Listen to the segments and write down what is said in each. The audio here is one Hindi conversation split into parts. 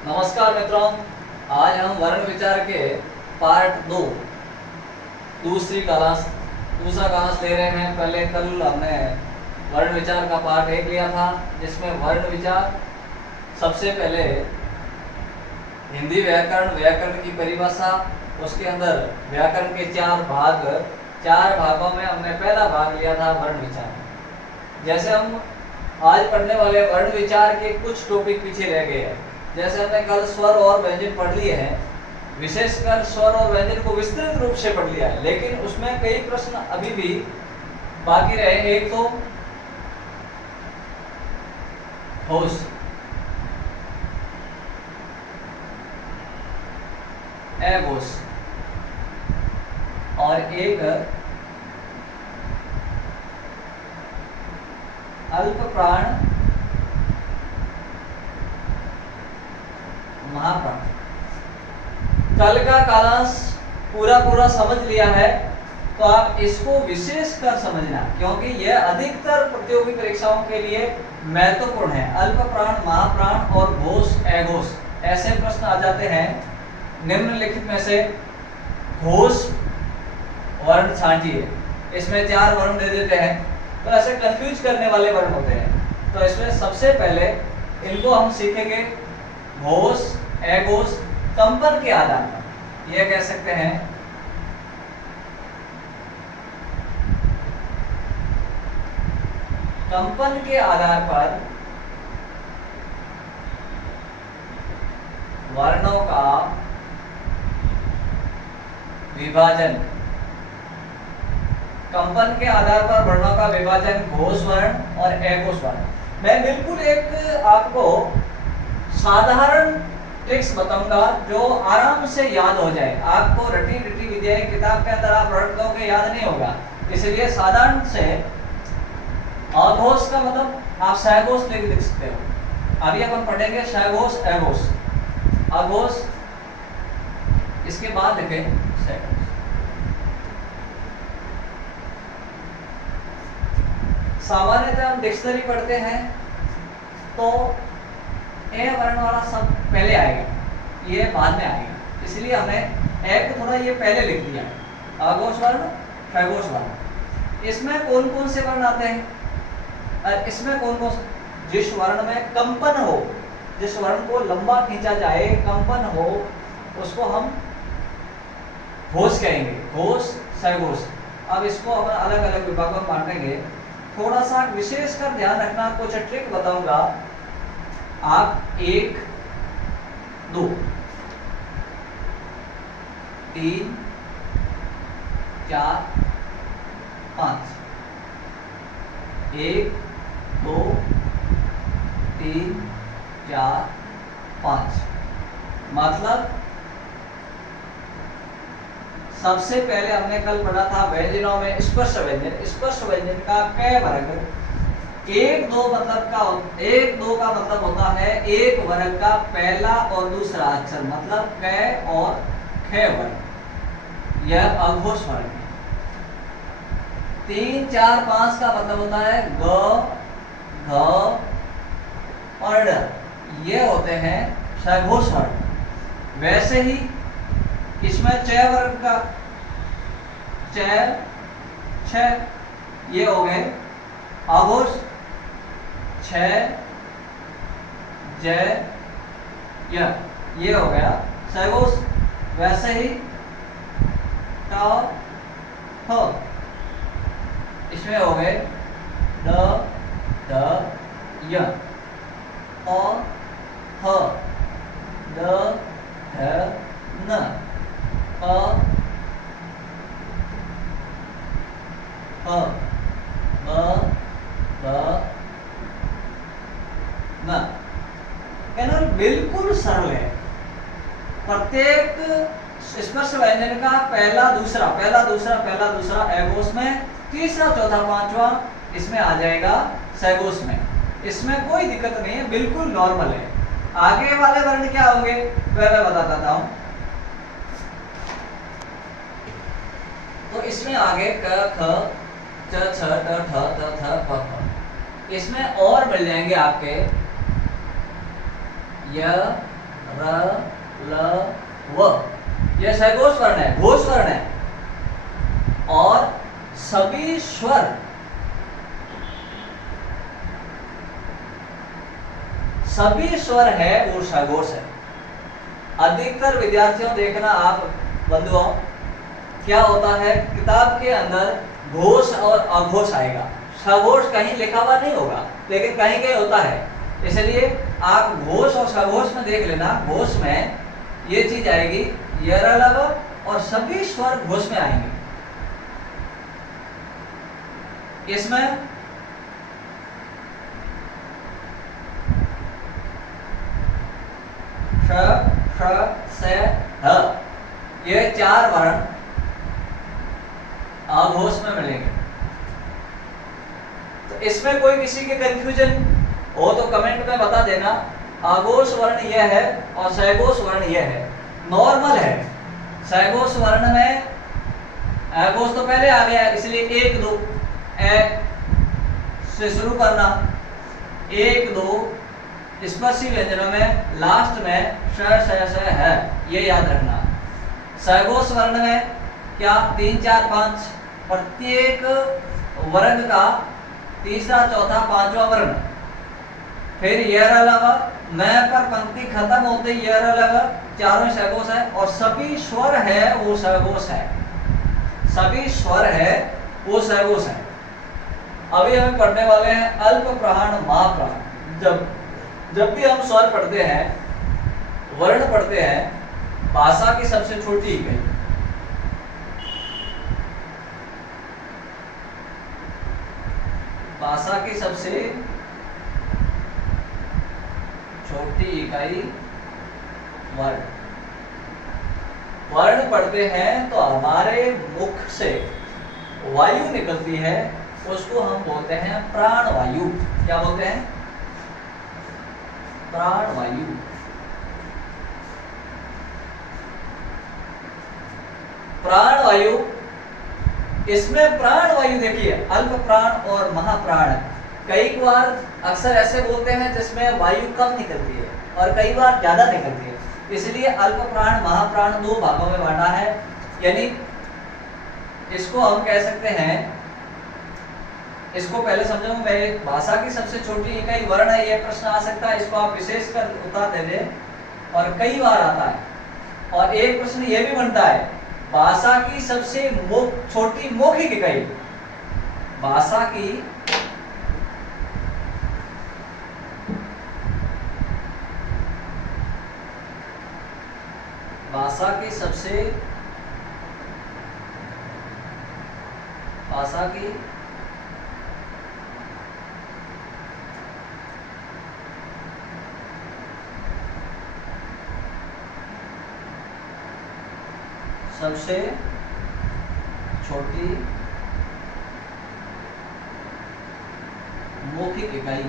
नमस्कार मित्रों, आज हम वर्ण विचार के पार्ट 2 दूसरा क्लास ले रहे हैं। पहले कल हमने वर्ण विचार का पार्ट 1 लिया था, जिसमें वर्ण विचार सबसे पहले हिंदी व्याकरण की परिभाषा, उसके अंदर व्याकरण के 4 भागों में हमने पहला भाग लिया था वर्ण विचार। जैसे हम आज पढ़ने वाले वर्ण विचार के कुछ टॉपिक पीछे रह गए हैं। जैसे हमने कल स्वर और व्यंजन पढ़ लिए हैं, विशेषकर स्वर और व्यंजन को विस्तृत रूप से पढ़ लिया है, लेकिन उसमें कई प्रश्न अभी भी बाकी रहे। एक तो होश, अघोष, और एक अल्प प्राण महाप्राण। कल का कालांश पूरा समझ लिया है, तो आप इसको विशेष कर समझना, क्योंकि यह अधिकतर प्रतियोगी परीक्षाओं के लिए महत्वपूर्ण है। अल्प प्राण, महाप्राण और घोष, अघोष ऐसे प्रश्न आ जाते हैं। निम्नलिखित में से घोष वर्ण छांटिए। इसमें 4 वर्ण दे देते हैं, तो ऐसे कंफ्यूज करने वाले वर्ण होते हैं। तो इसमें सबसे पहले इनको हम सीखेंगे घोष, अघोष कंपन के आधार पर। यह कह सकते हैं कंपन के आधार पर वर्णों का विभाजन। कंपन के आधार पर वर्णों का विभाजन घोष वर्ण और अघोष वर्ण। मैं बिल्कुल एक आपको साधारण ट्रिक्स बताऊंगा जो आराम से याद हो जाए। आपको रटी विद्याएं किताब के अंदर आप रट दोगे, याद नहीं होगा, इसलिए साधारण से। अघोष का मतलब आप सघोष लिख सकते हो। अभी अपन पढ़ेंगे सघोष, अघोष, अघोष, इसके बाद लिखे सघोष। सामान्यतः हम डिक्शनरी पढ़ते हैं तो ए वर्ण वाला शब्द पहले आएगा, ये बाद में आएगा, इसलिए हमने ए को थोड़ा ये पहले लिख दिया है। अघोष वर्ण, सघोष वर्ण। इसमें कौन कौन से वर्ण आते हैं और इसमें कौन कौन, जिस वर्ण में कंपन हो, जिस वर्ण को लंबा खींचा जाए, कंपन हो, उसको हम घोष कहेंगे। घोष, सघोष। अब इसको अपन अलग अलग विभागों में बांटेंगे। थोड़ा सा विशेषकर ध्यान रखना, कुछ ट्रिक बताऊंगा। आप 1, 2, 3, 4, 5, 1, 2, 3, 4, 5। मतलब सबसे पहले हमने कल पढ़ा था व्यंजनों में स्पर्श व्यंजन। स्पर्श व्यंजन का क वर्ग 1, 2 का मतलब होता है एक वर्ग का पहला और दूसरा अक्षर, मतलब क और ख वर्ग। यह अघोष वर्ग है। 3, 4, 5 का मतलब होता है ग, घ और ड़, ये होते हैं सघोष वर्ग। वैसे ही इसमें च वर्ग का च, छ, ये हो गए अघोष। 6, ज, य, ये हो गया सघोष। वैसे ही ट, थ, इसमें हो गए ड, ढ, य, अ, ह, द, ध, न, अ, ह, ब, ब, न। कहना बिल्कुल सरल है। प्रत्येक स्पर्श व्यंजन का पहला दूसरा अघोष में, तीसरा चौथा पांचवा इसमें आ जाएगा सघोष में। इसमें कोई दिक्कत नहीं है, बिल्कुल नॉर्मल है। आगे वाले वर्ण क्या होंगे वह मैं बताता हूं। तो इसमें आगे क, ख, च, छ, ट, ठ, त, थ, प, फ। इसमें और मिल जाएंगे आपके य, र ल व, यह सहघोष वर्ण है, घोष वर्ण है। और सभी स्वर है वो सहघोष है। अधिकतर विद्यार्थियों, देखना आप बंधुओं, क्या होता है किताब के अंदर घोष और अघोष आएगा, सघोष कहीं लिखा हुआ नहीं होगा, लेकिन कहीं कहीं होता है। इसलिए आप घोष और सघोष में देख लेना। घोष में ये चीज आएगी यरलव, और सभी स्वर घोष में आएंगे। इसमें श, श, से, ह, ये 4 वर्ण अघोष में मिलेंगे। तो इसमें कोई किसी के कंफ्यूजन हो तो कमेंट में बता देना। अघोष वर्ण यह है और सहघोष वर्ण यह है, नॉर्मल है। सहघोष वर्ण में अघोष तो पहले आ गया, इसलिए 1 2 ए से शुरू करना। 1 2 स्पर्शी व्यंजनों में लास्ट में श है, ये याद रखना। सहघोष वर्ण में क्या 3 4 5, प्रत्येक वर्ग का तीसरा चौथा पांचवा वर्ण। फिर यरलव, मैं पर पंक्ति खत्म होते यरलव, चारों सहघोष है। और सभी स्वर है वो सहघोष है, सभी स्वर है वो सहघोष है। अभी हम पढ़ने वाले हैं अल्प प्राण महाप्राण। जब भी हम स्वर पढ़ते हैं, वर्ण पढ़ते हैं, भाषा की सबसे छोटी इकाई, भाषा की सबसे छोटी इकाई वर्ण। वर्ण पढ़ते हैं तो हमारे मुख से वायु निकलती है, उसको हम बोलते हैं प्राण वायु। क्या बोलते हैं? प्राण वायु। प्राण वायु, इसमें प्राण वायु देखिए, अल्प प्राण और महाप्राण। कई बार अक्सर ऐसे बोलते हैं जिसमें वायु कम निकलती है और कई बार ज्यादा निकलती है, इसलिए अल्प प्राण महाप्राण 2 भागों में बांटा है। यानी इसको हम कह सकते हैं, इसको पहले समझो। मैं भाषा की सबसे छोटी इकाई वर्ण है, यह प्रश्न आ सकता है, इसको आप विशेष कर उत्तर दे दें, और कई बार आता है। और एक प्रश्न यह भी बनता है, भाषा की सबसे छोटी मौखिक इकाई, भाषा की सबसे छोटी मौखिक इकाई।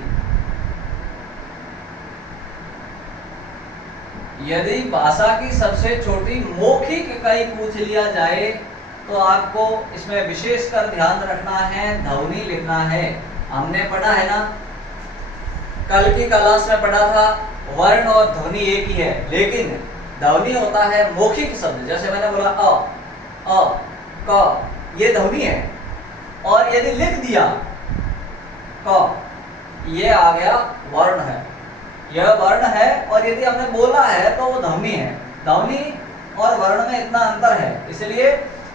यदि भाषा की सबसे छोटी मौखिक इकाई पूछ लिया जाए तो आपको इसमें विशेषकर ध्यान रखना है, ध्वनि लिखना है। हमने पढ़ा है ना, कल की क्लास में पढ़ा था, वर्ण और ध्वनि एक ही है, लेकिन ध्वनि होता है मौखिक शब्द। जैसे मैंने बोला अ, क, ये ध्वनि है। और यदि लिख दिया क, ये आ गया वर्ण है, यह वर्ण है। और यदि हमने बोला है तो वो ध्वनि है। ध्वनि और वर्ण में इतना अंतर है, इसलिए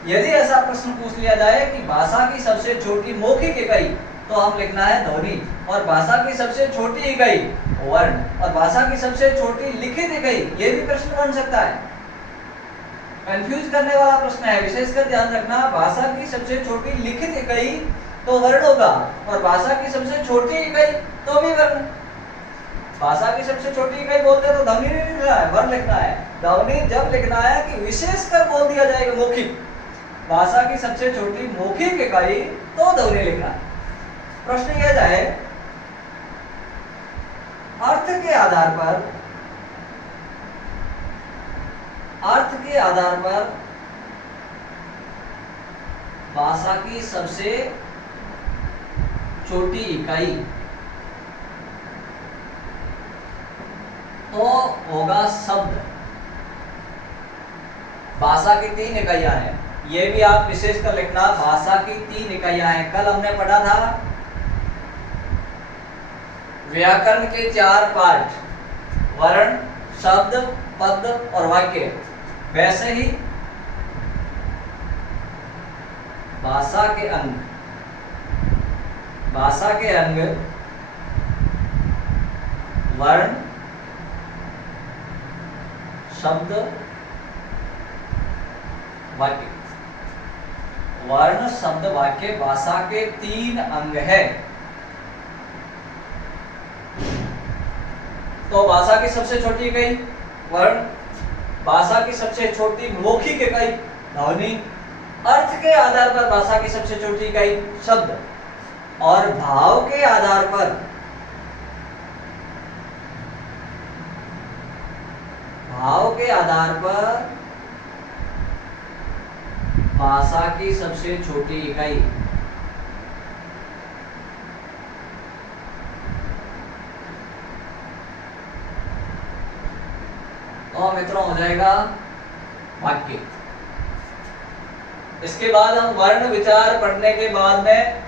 यदि ऐसा प्रश्न पूछ लिया जाए कि भाषा की सबसे छोटी मौखिक इकाई, तो हम लिखना है ध्वनि। और भाषा की सबसे छोटी इकाई वर्ण, और भाषा की सबसे छोटी लिखित इकाई, ये भी प्रश्न बन सकता है। कंफ्यूज करने वाला प्रश्न है, विशेषकर ध्यान रखना। भाषा की सबसे छोटी लिखित इकाई तो वर्ण होगा, और भाषा की सबसे छोटी इकाई तो भी वर्ण। भाषा की सबसे छोटी इकाई बोलते हैं तो ध्वनि नहीं लिखना है, वर्ण लिखना है। ध्वनि जब लिखना है कि विशेषकर बोल दिया जाएगा मौखिक, भाषा की सबसे छोटी मौखिक इकाई तो ध्वनि लिखना है। प्रश्न यह जाए, अर्थ के आधार पर भाषा की सबसे छोटी इकाई तो होगा शब्द। भाषा की 3 इकाइयां हैं, ये भी आप विशेष कर लिखना, भाषा की 3 इकाइयां हैं। कल हमने पढ़ा था व्याकरण के 4 पार्ट, वर्ण, शब्द, पद और वाक्य। वैसे ही भाषा के अंग, भाषा के अंग वर्ण, शब्द, वाक्य। वर्ण, शब्द, वाक्य भाषा के 3 अंग है। तो भाषा की सबसे छोटी इकाई वर्ण, भाषा की सबसे छोटी मौखिक इकाई ध्वनि, अर्थ के आधार पर भाषा की सबसे छोटी इकाई शब्द, और भाव के आधार पर भाषा की सबसे छोटी इकाई। तो मित्रों हो जाएगा वाक्य। इसके बाद हम वर्ण विचार पढ़ने के बाद में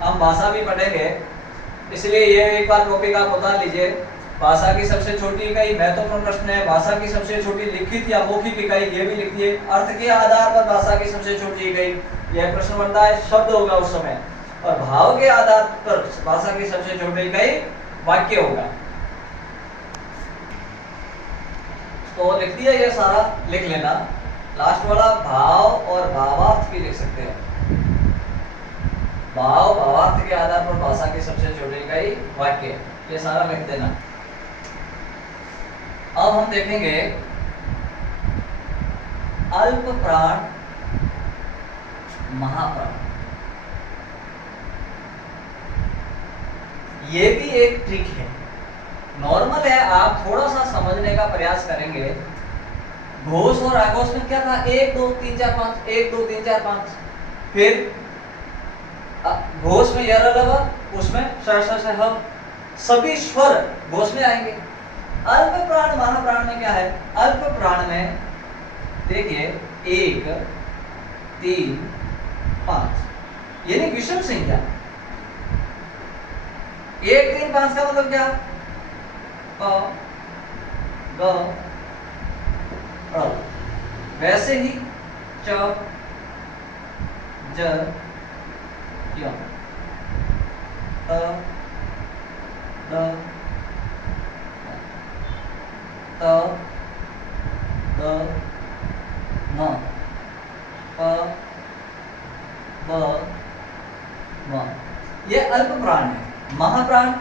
हम भाषा भी पढ़ेंगे, इसलिए ये एक बार टॉपिक आप बता लीजिए। भाषा की सबसे छोटी इकाई महत्वपूर्ण प्रश्न है। भाषा की सबसे छोटी लिखित या मौखिक इकाई, ये भी लिख दिए। अर्थ के आधार पर भाषा की सबसे छोटी इकाई, यह प्रश्न बनता है, शब्द होगा उस समय। और भाव के आधार पर भाषा की सबसे छोटी इकाई वाक्य होगा। तो लिख दिया, ये सारा लिख लेना। लास्ट वाला भाव और भावार्थ भी लिख सकते हैं। भाव भावार्थ के आधार पर भाषा की सबसे छोटी इकाई वाक्य, ये सारा लिख देना। अब हम देखेंगे अल्प प्राण, महाप्राण। ये भी एक ट्रिक है, नॉर्मल है, आप थोड़ा सा समझने का प्रयास करेंगे। घोष और आघोष में क्या था, 1 2 3 4 5, 1 2 3 4 5। फिर घोष में य र ल व, उसमें श श श ह, सभी स्वर घोष में आएंगे। अल्प प्राण महाप्राण में क्या है, अल्प प्राण में देखिए 1 3 5, यानी विषम संख्या। 1 3 5 का मतलब क्या, क ग ड़। वैसे ही च ज य त द त द न प ब म, ये अल्प प्राण है। महाप्राण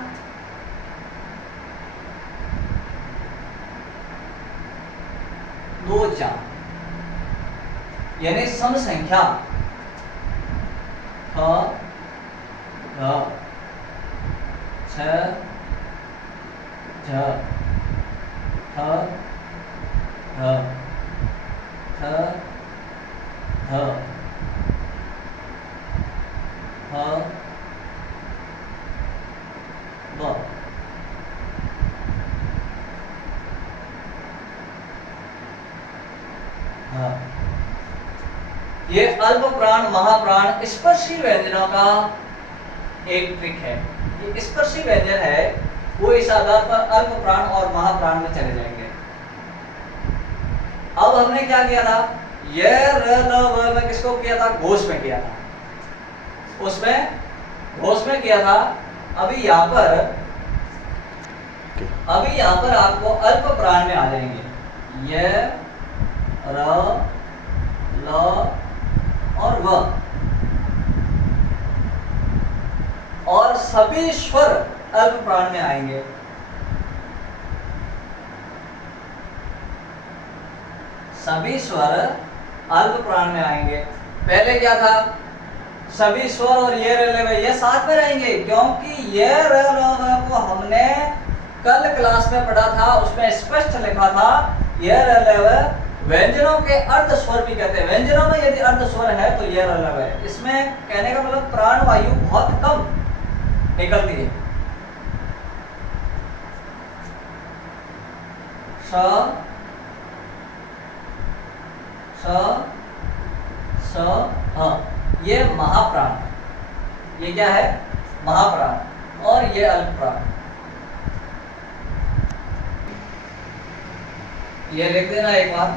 दो चार, यानी सम संख्या ख ग छ झ ठ ढ थ ध ह ब। ये अल्प प्राण महाप्राण स्पर्शी व्यंजनों का एक ट्रिक है। ये स्पर्शी व्यंजन है, वो इस आधार पर अल्प प्राण और महाप्राण में चले जाएंगे। अब हमने क्या किया था, ये र ल व में किसको किया था, घोष में किया था, उसमें घोष में किया था। अभी यहाँ पर आपको अल्प प्राण में आ जाएंगे, ये र ल और व, और सभी स्वर अल्प प्राण में आएंगे। सभी स्वर अल्प प्राण में आएंगे। पहले क्या था, सभी स्वर और ये र ल व ये साथ में रहेंगे, क्योंकि ये र ल व को हमने कल क्लास में पढ़ा था, उसमें स्पष्ट लिखा था ये र ल व व्यंजनों के अर्ध स्वर भी कहते हैं। व्यंजनों में यदि अर्ध स्वर है तो ये र ल व है। इसमें कहने का मतलब प्राण वायु बहुत कम निकलती है। श स स ह, ये महाप्राण। ये क्या है? महाप्राण। और ये अल्पप्राण। ये लिख देना एक बार।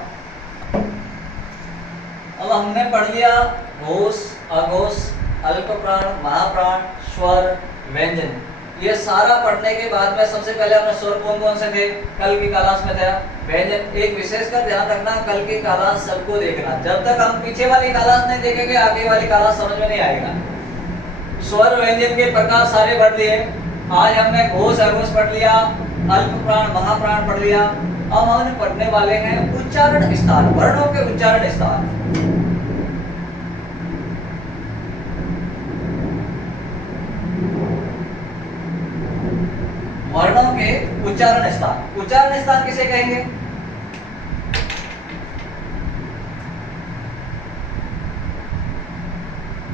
अब हमने पढ़ लिया घोष, अघोष, अल्पप्राण, महाप्राण, स्वर, व्यंजन। ये सारा पढ़ने के बाद में सबसे पहले हमने स्वर कौन कौन से थे? कल की क्लास में था व्यंजन। एक विशेषकर ध्यान रखना, कल की क्लास सबको देखना। जब तक हम पीछे वाली क्लास नहीं देखेंगे आगे वाली क्लास समझ में नहीं आएगा। स्वर व्यंजन के प्रकार सारे पढ़ लिए। आज हमने घोष, अघोष पढ़ लिया, अल्पप्राण, महाप्राण पढ़ लिया। अब हम पढ़ने वाले हैं उच्चारण स्थान, वर्णों के उच्चारण स्थान। वर्णों के उच्चारण स्थान। उच्चारण स्थान किसे कहेंगे?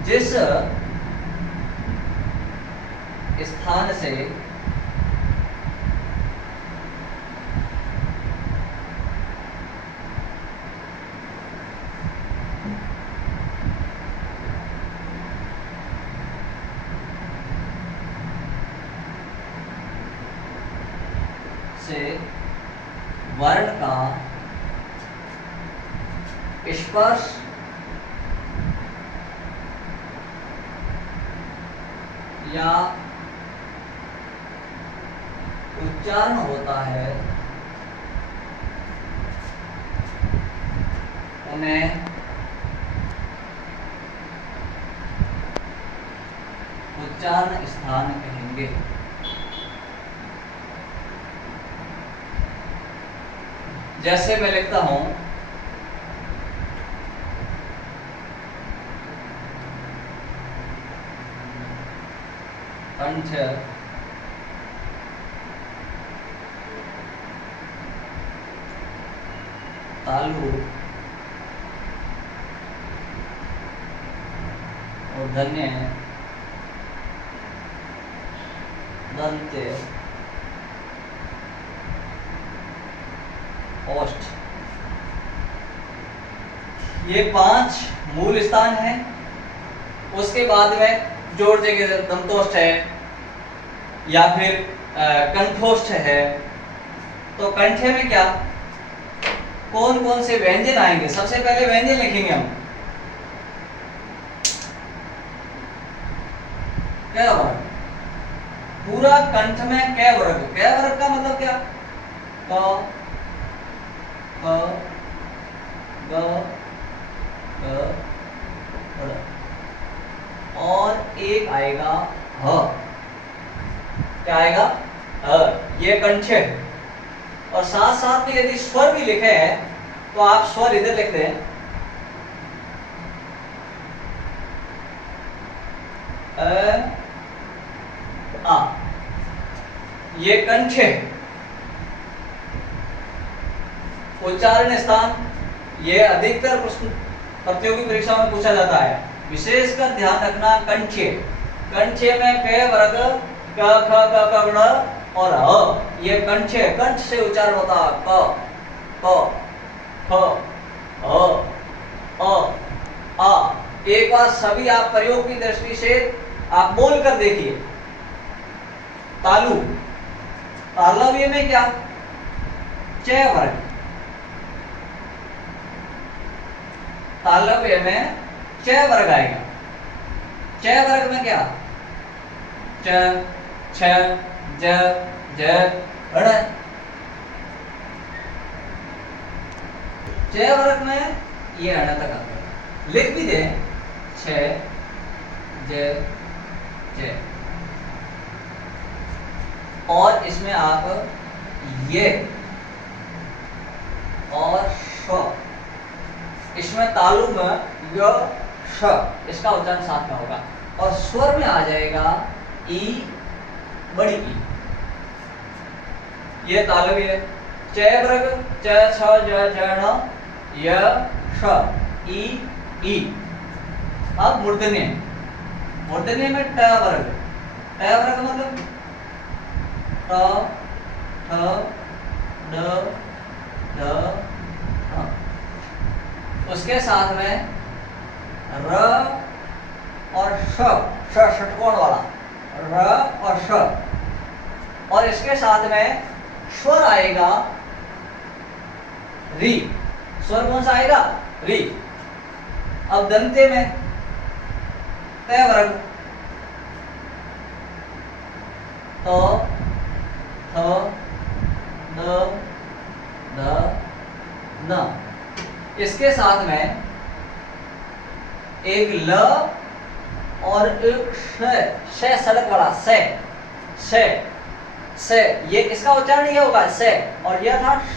जिस स्थान से वर्ण का स्पर्श या उच्चारण होता है, उन्हें उच्चारण स्थान कहेंगे। जैसे मैं लिखता हूं कंठ, तालु, मूर्धन्य, दंत्य, ओष्ठ। ये 5 मूल स्थान हैं। उसके बाद में जोड़ देंगे दंतोष्ठ है या फिर कंठोष्ठ है। तो कंठे में क्या कौन कौन से व्यंजन आएंगे? सबसे पहले व्यंजन लिखेंगे हम। क वर्ग, पूरा कंठ में क वर्ग। क वर्ग का मतलब क्या? क, ख, ग, घ, ङ। और एक आएगा ह। क्या आएगा? ह। ये कंठ है। और साथ साथ में यदि स्वर भी लिखे हैं तो आप स्वर इधर लिख दें। आ। ये कंठ है। उच्चारण स्थान, ये अधिकतर प्रश्न प्रतियोगी परीक्षाओं में पूछा जाता है। विशेषकर ध्यान रखना कंठे। कंठे में क वर्ग, क, ख, ग, घ, ङ और अ। ये कंठे, कंठ से उच्चारण होता है। क, ख, अ, आ। एक बार सभी आप प्रयोग की दृष्टि से आप बोल कर देखिए। तालु, तालव्य में क्या? च वर्ग। तालव्य में च वर्ग आएगा। च वर्ग में क्या? च, छ, ज, ज, ण। च वर्ग में ये अण तक आता है। लिख भी दें छ, ज, ज। और इसमें आप ये और श, इसमें तालु में य, श, इसका उच्चारण साथ में होगा। और स्वर में आ जाएगा ई, बड़ी ई। ये तालव्य है। च वर्ग, च, छ, ज, ज, ण, य, श, ई, ई। अब मूर्धन्य। मूर्धन्य में ट वर्ग। ट वर्ग मतलब ट, ठ, ड, ध हाँ। उसके साथ में र और श, षटकोण वाला र और श, और इसके साथ में स्वर आएगा री। स्वर कौन सा आएगा? री। अब दंते में तय वर्ग तो थ द ध न, इसके साथ में एक ल और एक श, सड़क वाला से, से, ये इसका उच्चारण ये होगा से, और यह था श,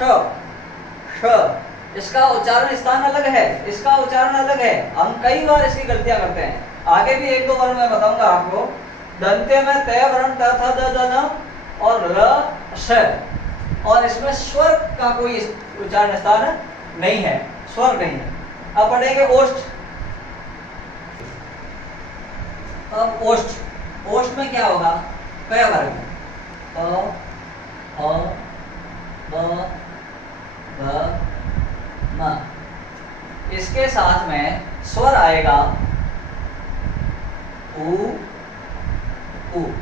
इसका उच्चारण स्थान अलग है, इसका उच्चारण अलग है। हम कई बार इसकी गलतियां करते हैं। आगे भी एक दो वर्ण मैं बताऊंगा आपको। दंते में तय वर्ण त थ द ध न और र श, और इसमें स्वर का कोई उच्चारण स्थान नहीं है, स्वर नहीं है। अब पढ़ेंगे ओष्ठ। अब ओष्ठ, ओष्ठ में क्या होगा? क वर्ग प फ ब भ न, इसके साथ में स्वर आएगा उ,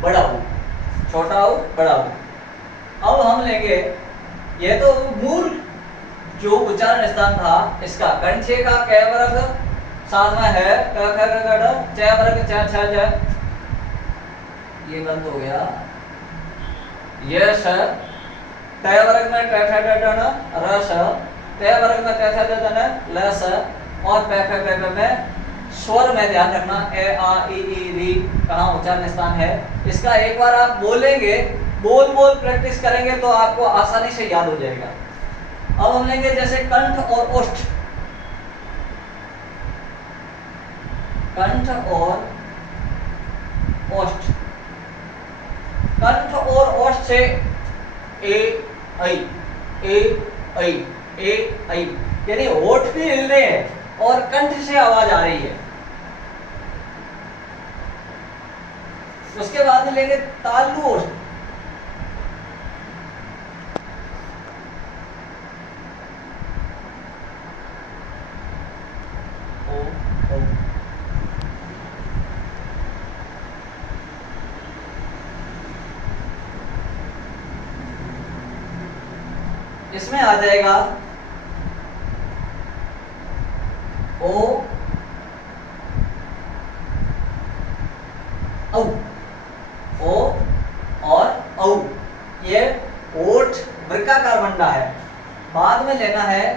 बड़ा उ, छोटा उ, बड़ा उ। अब हम लेंगे, ये तो मूल जो उच्चारण स्थान था इसका, कंठे का क वर्ग साथ में है क ख ग घ ढ, च वर्ग च छ ज, ये बंद हो गया। ये श, तय वर्ग में ट ठ ड ढ न, र श, तय वर्ग में त थ द ध न, ल स, और प फ ग घ में स्वर में ध्यान रखना ए आ ई री कहाँ उच्चारण स्थान है इसका। एक बार आप बोलेंगे, बोल बोल प्रैक्टिस करेंगे तो आपको आसानी से याद हो जाएगा। अब हम लेंगे जैसे कंठ और ओष्ठ, कंठ और ओष्ठ, कंठ और ओष्ठ से ए ऐ यानी होठ भी हिल रहे हैं और कंठ से आवाज आ रही है। उसके बाद में लेंगे तालु ओष्ठ, इसमें आ जाएगा ओ औ, ओ और औ। ये ओठ वृक्काकार बन रहा है। बाद में लेना है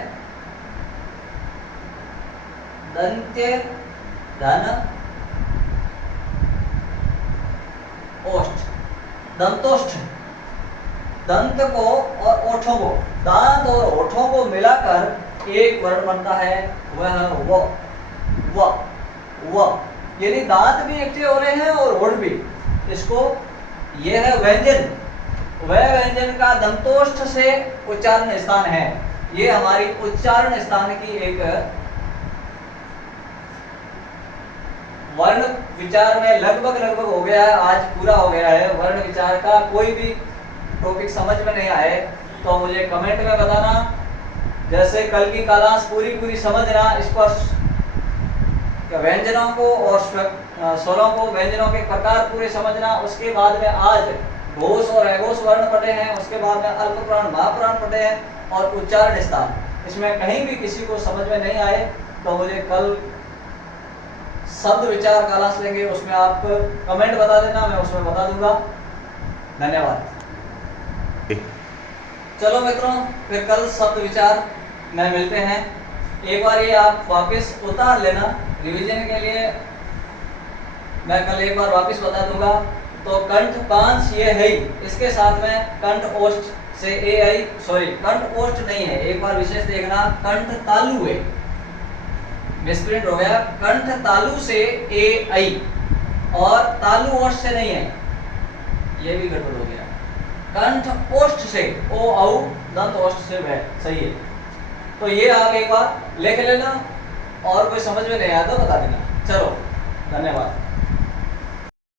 दंत्य धन ओष्ठ, दंतोष्ठ। दंत को और ओठों को, दांत और ओठों को मिलाकर एक वर्ण बनता है, वह व, यानी दांत भी इकट्ठे हो रहे हैं और ओठ भी। इसको, यह है व्यंजन, वह व्यंजन का दंतोष्ठ से उच्चारण स्थान है। ये हमारी उच्चारण स्थान की एक वर्ण विचार में लगभग हो गया है, आज पूरा हो गया है वर्ण विचार का। कोई भी टॉपिक समझ में नहीं आए तो मुझे कमेंट में बताना। जैसे कल की क्लास पूरी समझना, स्पष्ट व्यंजनों को और स्वरों को, व्यंजनों के प्रकार पूरे समझना। उसके बाद में आज घोष और अघोष वर्ण पढ़े हैं, उसके बाद में अल्पप्राण महाप्राण पढ़े हैं और उच्चारण स्थान। इसमें कहीं भी किसी को समझ में नहीं आए तो मुझे कल शब्द विचार क्लास लेंगे, उसमें आप कमेंट बता देना, मैं उसमें बता दूंगा। धन्यवाद। चलो मित्रों, फिर कल शब्द विचार में मिलते हैं। एक बार ये आप वापस उतार लेना रिवीजन के लिए, मैं कल एक बार वापस बता दूंगा। तो कंठ पांच ये है, इसके साथ में कंठ ओष्ठ से ए आई, सॉरी कंठ ओष्ठ नहीं है, एक बार विशेष देखना, कंठ तालु है, मिसप्रिंट हो गया। कंठ तालु से ए आई और तालु ओष्ठ से नहीं है, ये भी गड़बड़ हो गया। कंठ ओष्ठ से ओ औ, दंत ओष्ठ से वह, सही है। तो ये आप एक बार लिख लेना और कोई समझ में नहीं आया तो बता देना। चलो, धन्यवाद।